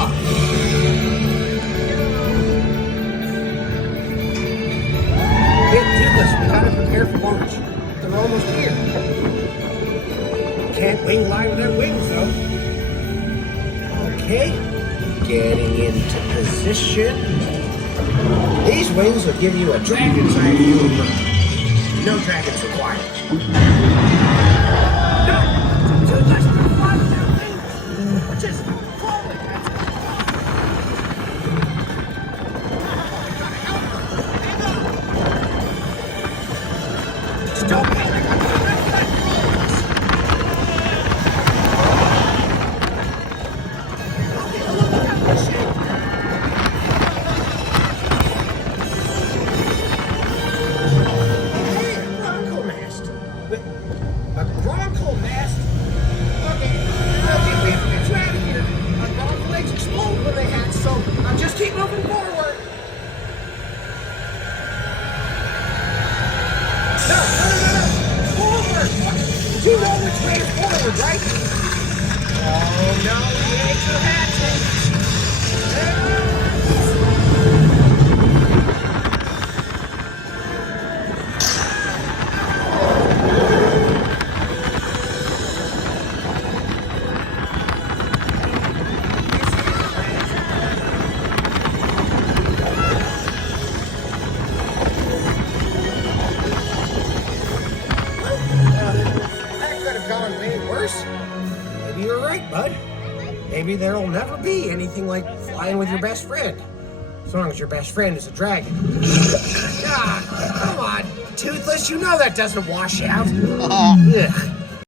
up. Hey, Toothless, we gotta prepare for launch. They're almost here. Can't wing line without wings, though. Okay, getting into position. These wings will give you a dragon's eye view of Berk. No dragons required. No! Toothless, they're flying without wings! Just follow it, that's it. Just don't panic. A bronco mast? Okay, it's right here. Bronco legs explode when they hatch, so just keep moving forward. No. Forward! You know which way is forward, right? Oh, no, the eggs are hatching. That could have gone way worse. Maybe you're right, bud. Maybe there'll never be anything like flying with your best friend. As long as your best friend is a dragon. Ah, come on, Toothless, you know that doesn't wash out. Ugh.